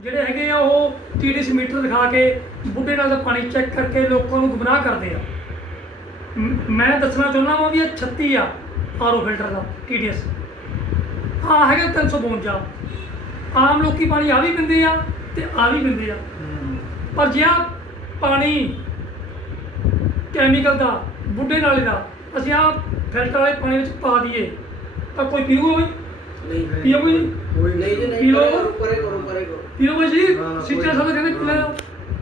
ਜਿਹੜੇ ਹੈਗੇ ਆ ਉਹ ਟੀਡੀਐਸ ਮੀਟਰ ਦਿਖਾ ਕੇ ਬੁੱਢੇ ਨਾਲ ਦਾ ਪਾਣੀ ਚੈੱਕ ਕਰਕੇ ਲੋਕਾਂ ਨੂੰ ਗੁੰਮਰਾਹ ਕਰਦੇ ਆ। ਮ- ਦੱਸਣਾ ਚਾਹੁੰਦਾ ਵਾਂ ਵੀ ਇਹ 36 ਆ ਆਰਓ ਫਿਲਟਰ ਦਾ ਟੀਡੀਐਸ ਆ ਹੈਗਾ 352 ਆਮ ਲੋਕੀ ਪਾਣੀ ਆ ਵੀ ਪੀਂਦੇ ਆ ਤੇ ਆ ਵੀ ਪੀਂਦੇ ਆ। ਪਰ ਜੇ ਆਹ ਪਾਣੀ ਕੈਮੀਕਲ ਦਾ ਬੁੱਢੇ ਨਾਲੇ ਦਾ ਅਸੀਂ ਆ ਫਿਲਟਰ ਵਾਲੇ ਪਾਣੀ ਵਿੱਚ ਪਾ ਦਈਏ ਤਾਂ ਕੋਈ ਪੀਊਗਾ ਬਈ ਨਹੀਂ ਪੀਓਗੇ ਜੀ ਕੋਈ? ਨਹੀਂ ਨਹੀਂ। ਪਰੇ ਕਰੋ, ਪਰੇ ਕਰੋ ਪਰੇ ਕਰੋ ਪੀਓਗੇ ਜੀ? ਨਾ, ਨਾ, ਸਿੱਚਾ ਸਾਹਿਬ ਕਹਿੰਦੇ ਪੀ ਲੈਣਾ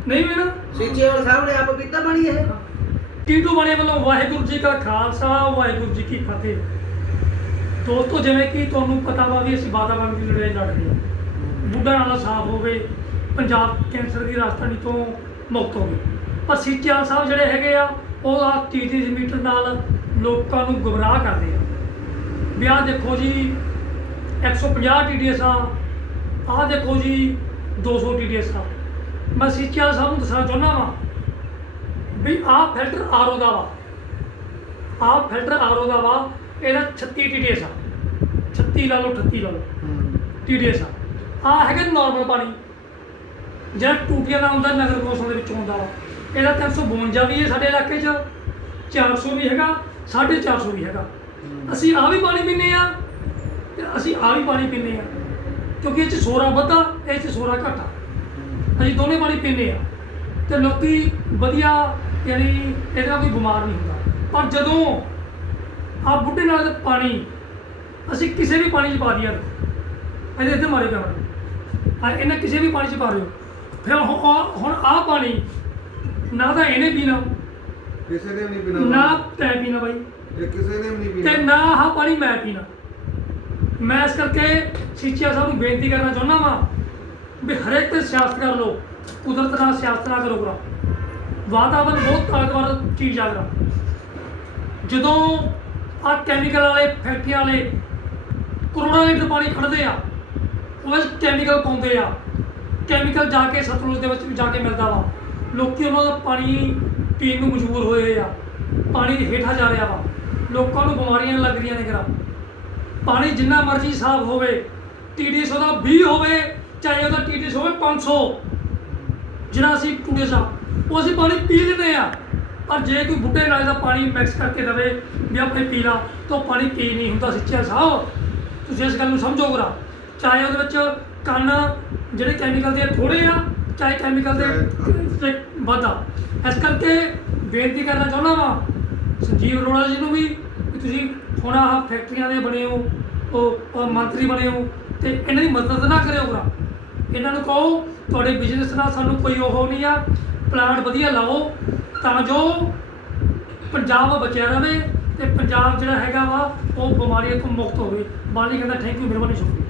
ਨਹੀਂ ਵੀ ਨਾ? ਸੀਚੇ ਵਾਲੇ ਸਾਹਿਬ ਨੇ ਆਪ ਪੀਤਾ ਪਾਣੀ ਇਹ? ਟੀਟੂ ਬਣੇ ਵੱਲੋਂ ਵਾਹਿਗੁਰੂ ਜੀ ਕਾ ਖਾਲਸਾ ਵਾਹਿਗੁਰੂ ਜੀ ਕੀ ਫਤਿਹ। ਦੋਸਤੋ ਜਿਵੇਂ ਕਿ ਤੁਹਾਨੂੰ ਪਤਾ ਵਾ ਵੀ ਅਸੀਂ ਵਾਤਾਵਰਣ ਦੀ ਲੜਾਈ ਲੜ ਰਹੇ ਹਾਂ। ਬੁੱਢਾ ਨਾਲਾ ਸਾਫ਼ ਹੋਵੇ ਪੰਜਾਬ ਕੈਂਸਰ ਦੀ ਰਾਜਧਾਨੀ ਤੋਂ ਮੁਕਤ ਹੋਵੇ। ਪਰ ਸਿੱਚਿਆਲ ਸਾਹਿਬ ਜਿਹੜੇ ਹੈਗੇ ਆ ਉਹ ਆ ਟੀਟੀ ਮੀਟਰ ਨਾਲ ਲੋਕਾਂ ਨੂੰ ਗੁੰਮਰਾਹ ਕਰਦੇ ਆ। ਵੀ ਆਹ ਦੇਖੋ ਜੀ 150 ਟੀਡੀਐਸ ਆ ਆਹ ਦੇਖੋ ਜੀ 200 ਟੀਡੀਐਸ ਆ ਮੈਂ ਸਿੱਚਿਆਲ ਸਾਹਿਬ ਨੂੰ ਦੱਸਣਾ ਚਾਹੁੰਦਾ ਵਾਂ ਵੀ ਆਹ ਫਿਲਟਰ ਆਰਓ ਦਾ ਵਾ। ਆਹ ਫਿਲਟਰ ਆਰਓ ਦਾ ਵਾ ਇਹਦਾ 36 ਟੀਡੀਐਸ ਆ। 36 ਲਾ ਲਓ 38 ਲਾ ਲਓ ਟੀਡੀਐਸ ਆ। ਆਹ ਹੈਗਾ ਨਾਰਮਲ ਪਾਣੀ। ਜਿਹੜਾ ਟੂਟੀਆਂ ਦਾ ਹੁੰਦਾ ਨਗਰ ਕੌਂਸਲ ਦੇ ਵਿੱਚੋਂ ਆਉਂਦਾ ਵਾ। ਇਹਦਾ 352 ਵੀ ਹੈ ਸਾਡੇ ਇਲਾਕੇ 'ਚ 400 ਵੀ ਹੈਗਾ 450 ਵੀ ਹੈਗਾ। ਅਸੀਂ ਆ ਵੀ ਪਾਣੀ ਪੀਂਦੇ ਆ ਤੇ ਅਸੀਂ ਆ ਵੀ ਪਾਣੀ ਪੀਂਦੇ ਆ ਕਿਉਂਕਿ ਇਹ 'ਚ ਸੋਰਾ ਵੱਧਾ ਇਹ 'ਚ ਸੋਰਾ ਘਟਾ। ਅਸੀਂ ਦੋਨੇ ਪਾਣੀ ਪੀਂਦੇ ਆ ਤੇ ਲੋਕੀ ਵਧੀਆ ਯਾਨੀ ਇਹਦੇ ਨਾਲ ਕੋਈ ਬਿਮਾਰ ਨਹੀਂ ਹੁੰਦਾ। ਪਰ ਜਦੋਂ ਆ ਬੁੱਢੇ ਨਾਲ ਪਾਣੀ ਅਸੀਂ ਕਿਸੇ ਵੀ ਪਾਣੀ 'ਚ ਪਾ ਦਈਏ ਇਹਦੇ ਇੱਥੇ ਮਾਰੇ ਕਮਰ ਆ ਇਹਨਾਂ ਕਿਸੇ ਵੀ ਪਾਣੀ 'ਚ ਪਾ ਰਹੇ ਹੋ ਫਿਰ ਹੁਣ ਆ ਪਾਣੀ ਨਾ ਤਾਂ ਇਹਨੇ ਪੀਣਾ। ਕਿਸੇ ਨੇ ਨਹੀਂ ਪੀਣਾ। ਨਾ ਤੈ ਪੀਣਾ ਬਾਈ। ਇਹ ਕਿਸੇ ਨੇ ਨਹੀਂ ਤੇ ਪੀਣਾ। ਨਾ ਆਹ ਪਾਣੀ ਮੈਂ ਪੀਣਾ। ਮੈਂ ਇਸ ਕਰਕੇ ਸਿੱਚਿਆ ਸਾਹਿਬ ਨੂੰ ਬੇਨਤੀ ਕਰਨਾ ਚਾਹੁੰਦਾ ਵਾਂ ਵੀ ਹਰੇਕ ਤੇ ਸਿਆਸਤ ਕਰ ਲਓ, ਕੁਦਰਤ ਨਾਲ ਸਿਆਸਤ ਨਾ ਕਰੋ ਕਰਾ ਵਾਤਾਵਰਨ ਬਹੁਤ ਤਾਕਤਵਰ ਚੀਜ਼ ਆ ਗਾ ਜਦੋਂ ਆ ਕੈਮੀਕਲ ਵਾਲੇ ਫੈਕਟਰੀਆਂ ਵਾਲੇ ਕਰੋੜਾਂ ਲੀਟਰ ਪਾਣੀ ਕੱਢਦੇ ਆ ਉਹ ਵਿੱਚ ਕੈਮੀਕਲ ਪਾਉਂਦੇ ਆ। ਕੈਮੀਕਲ ਜਾ ਕੇ ਸਤਲੁਜ ਦੇ ਵਿੱਚ ਵੀ ਜਾ ਕੇ ਮਿਲਦਾ ਵਾ। ਲੋਕੀ ਉਹਨਾਂ ਦਾ ਪਾਣੀ ਪੀਣ ਨੂੰ ਮਜਬੂਰ ਹੋਏ ਹੋਏ ਆ। ਪਾਣੀ ਹੇਠਾਂ ਜਾ ਰਿਹਾ ਵਾ। ਲੋਕਾਂ ਨੂੰ ਬਿਮਾਰੀਆਂ ਲੱਗ ਰਹੀਆਂ ਨੇ ਕਰਾ ਪਾਣੀ ਜਿੰਨਾ ਮਰਜ਼ੀ ਸਾਫ਼ ਹੋਵੇ ਟੀਡੀਐਸ ਉਹਦਾ 20 ਹੋਵੇ ਚਾਹੇ ਉਹਦਾ ਟੀਡੀਐਸ ਹੋਵੇ 500 ਜਿਹੜਾ ਅਸੀਂ ਟੂਡੇ ਸਾ ਉਹ ਅਸੀਂ ਪਾਣੀ ਪੀ ਲੈਂਦੇ ਆ ਪਰ ਜੇ ਕੋਈ ਬੁੱਢੇ ਨਾਲੇ ਦਾ ਪਾਣੀ ਮਿਕਸ ਕਰਕੇ ਦਵੇ ਵੀ ਆਪਣੇ ਪੀ ਲਾ ਤਾਂ ਪਾਣੀ ਪੀ ਨਹੀਂ ਹੁੰਦਾ ਸਿੱਚਿਆ ਸਾਹਿਬ ਤੁਸੀਂ ਇਸ ਗੱਲ ਨੂੰ ਸਮਝੋ ਕਰਾ ਚਾਹੇ ਉਹਦੇ ਵਿੱਚ ਕਣ ਜਿਹੜੇ ਕੈਮੀਕਲ ਦੇ ਥੋੜੇ ਆ ਚਾਹੇ ਕੈਮੀਕਲ ਦੇ ਵੱਧ। ਆ ਇਸ ਕਰਕੇ ਬੇਨਤੀ ਕਰਨਾ ਚਾਹੁੰਦਾ ਵਾਂ ਸੰਜੀਵ ਅਰੋੜਾ ਜੀ ਨੂੰ ਵੀ ਕਿ ਤੁਸੀਂ ਹੁਣ ਆਹ ਫੈਕਟਰੀਆਂ ਦੇ ਬਣੇ ਹੋ, ਉਹ ਮੰਤਰੀ ਬਣੇ ਹੋ ਤੇ ਇਹਨਾਂ ਦੀ ਮਦਦ ਨਾ ਕਰਿਓ ਕਰਾ ਇਹਨਾਂ ਨੂੰ ਕਹੋ, ਤੁਹਾਡੇ ਬਿਜ਼ਨਸ ਨਾਲ ਸਾਨੂੰ ਕੋਈ ਉਹ ਨਹੀਂ ਆ ਪਲਾਂਟ ਵਧੀਆ ਲਾਓ, ਤਾਂ ਜੋ ਪੰਜਾਬ ਬਚਿਆ ਰਹੇ ਤੇ ਪੰਜਾਬ ਜਿਹੜਾ ਹੈਗਾ ਵਾ, ਉਹ ਬਿਮਾਰੀਆਂ ਤੋਂ ਮੁਕਤ ਹੋਵੇ। ਬਾਲੀ ਕਹਿੰਦਾ ਥੈਂਕ ਯੂ ਮਿਹਰਬਾਨੀ ਸ਼ੁਕਰੀਆ।